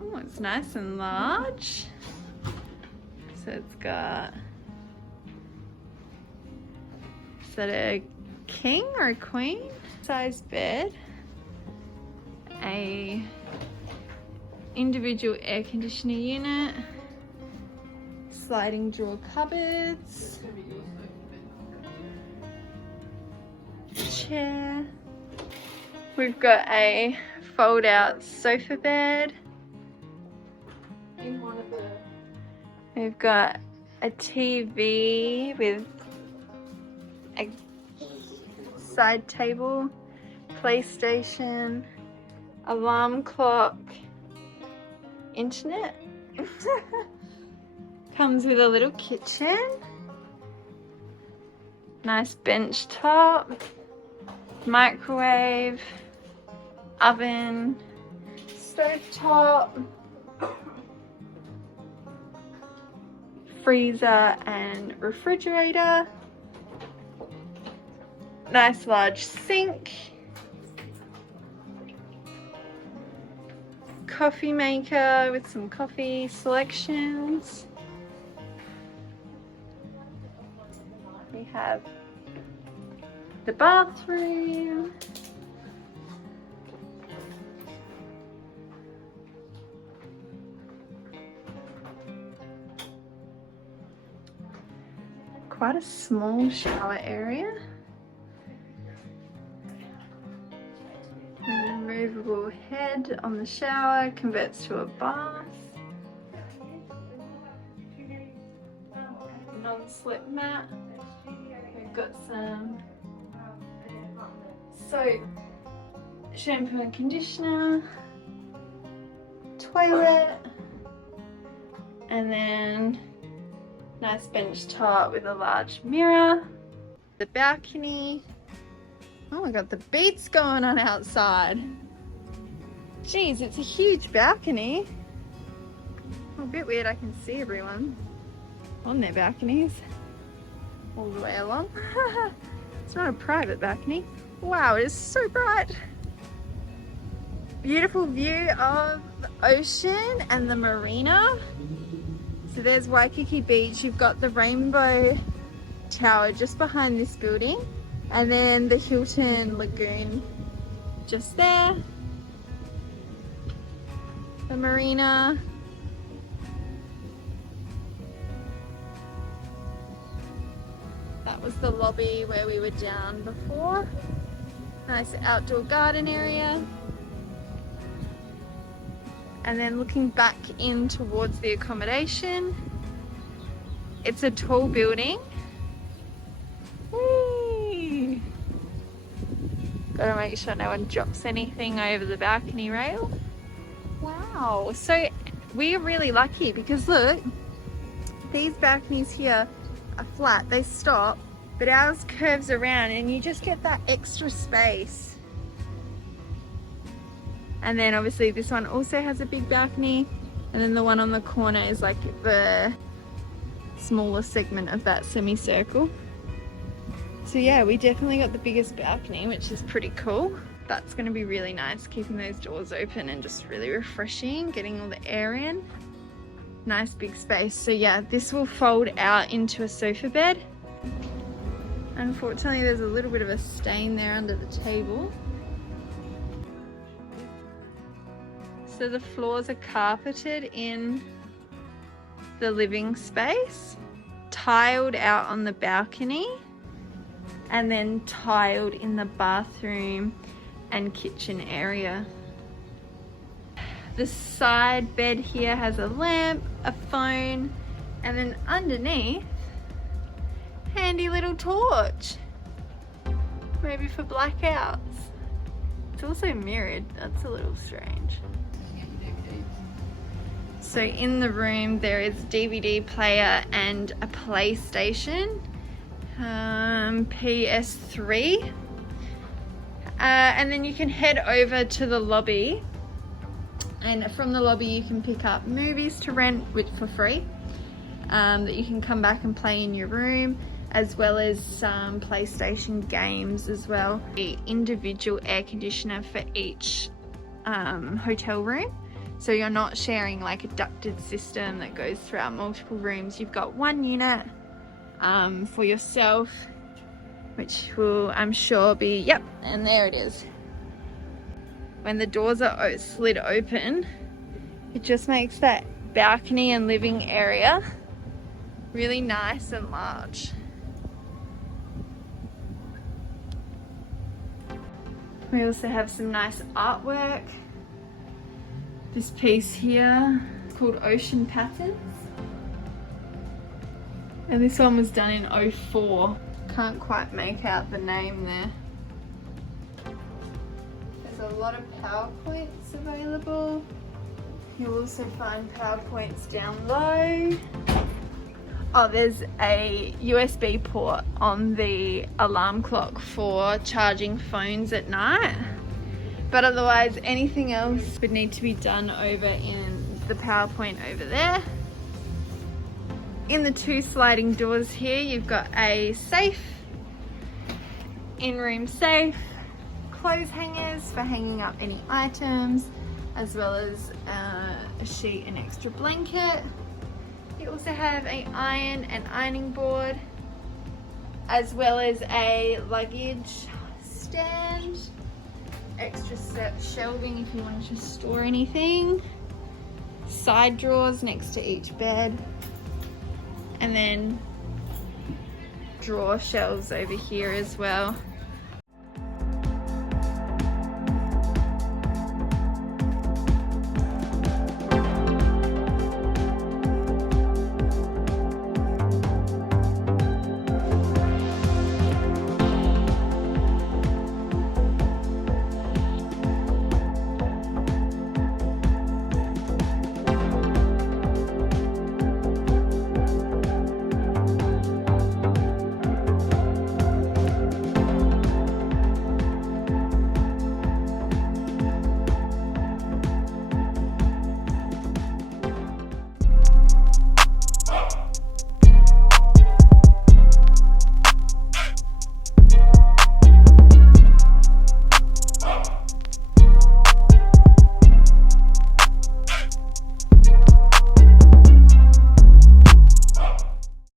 Oh, it's nice and large. So it's got, is that a king or a queen size bed? A individual air conditioner unit, sliding drawer cupboards, chair. We've got a fold out sofa bed. We've got a TV with a side table, PlayStation, alarm clock, internet. Comes with a little kitchen, nice bench top, microwave, oven, stove top, freezer and refrigerator, nice large sink, coffee maker with some coffee selections. We have the bathroom, quite a small shower area, a removable head on the shower converts to a bath, non-slip mat. We've got some soap, shampoo and conditioner, toilet, and then nice bench top with a large mirror. The balcony. Oh my god, the beat's going on outside. Jeez, it's a huge balcony. Oh, a bit weird, I can see everyone on their balconies all the way along. It's not a private balcony. Wow, it is so bright. Beautiful view of the ocean and the marina. So there's Waikiki Beach. You've got the Rainbow Tower just behind this building, and then the Hilton Lagoon just there. The marina. That was the lobby where we were down before. Nice outdoor garden area. And then looking back in towards the accommodation, it's a tall building. Whee! Gotta make sure no one drops anything over the balcony rail. Wow, so we're really lucky because look, these balconies here are flat, they stop, but ours curves around and you just get that extra space. And then obviously this one also has a big balcony, and then the one on the corner is like the smaller segment of that semicircle. So yeah, we definitely got the biggest balcony, which is pretty cool. That's going to be really nice, keeping those doors open and just really refreshing, getting all the air in. Nice big space. So yeah, this will fold out into a sofa bed. Unfortunately, there's a little bit of a stain there under the table. So the floors are carpeted in the living space, tiled out on the balcony, and then tiled in the bathroom and kitchen area. The side bed here has a lamp, a phone, and then underneath, handy little torch. Maybe for blackouts. It's also mirrored, that's a little strange. So in the room there is a DVD player and a PlayStation, PS3. And then you can head over to the lobby, and from the lobby you can pick up movies to rent for free, that you can come back and play in your room. as well as some PlayStation games as well. The individual air conditioner for each hotel room, so you're not sharing like a ducted system that goes throughout multiple rooms. You've got one unit for yourself, which will, I'm sure, be, yep, and there it is. When the doors are slid open, it just makes that balcony and living area really nice and large. We also have some nice artwork. This piece here is called Ocean Patterns. And this one was done in 04. Can't quite make out the name there. There's a lot of PowerPoints available. You'll also find PowerPoints down low. Oh, there's a USB port on the alarm clock for charging phones at night. But otherwise, anything else would need to be done over in the PowerPoint over there. In the two sliding doors here, you've got a safe, in-room safe, clothes hangers for hanging up any items, as well as a sheet and extra blanket. You also have an iron and ironing board, as well as a luggage stand, extra shelving if you wanted to store anything, side drawers next to each bed, and then drawer shelves over here as well.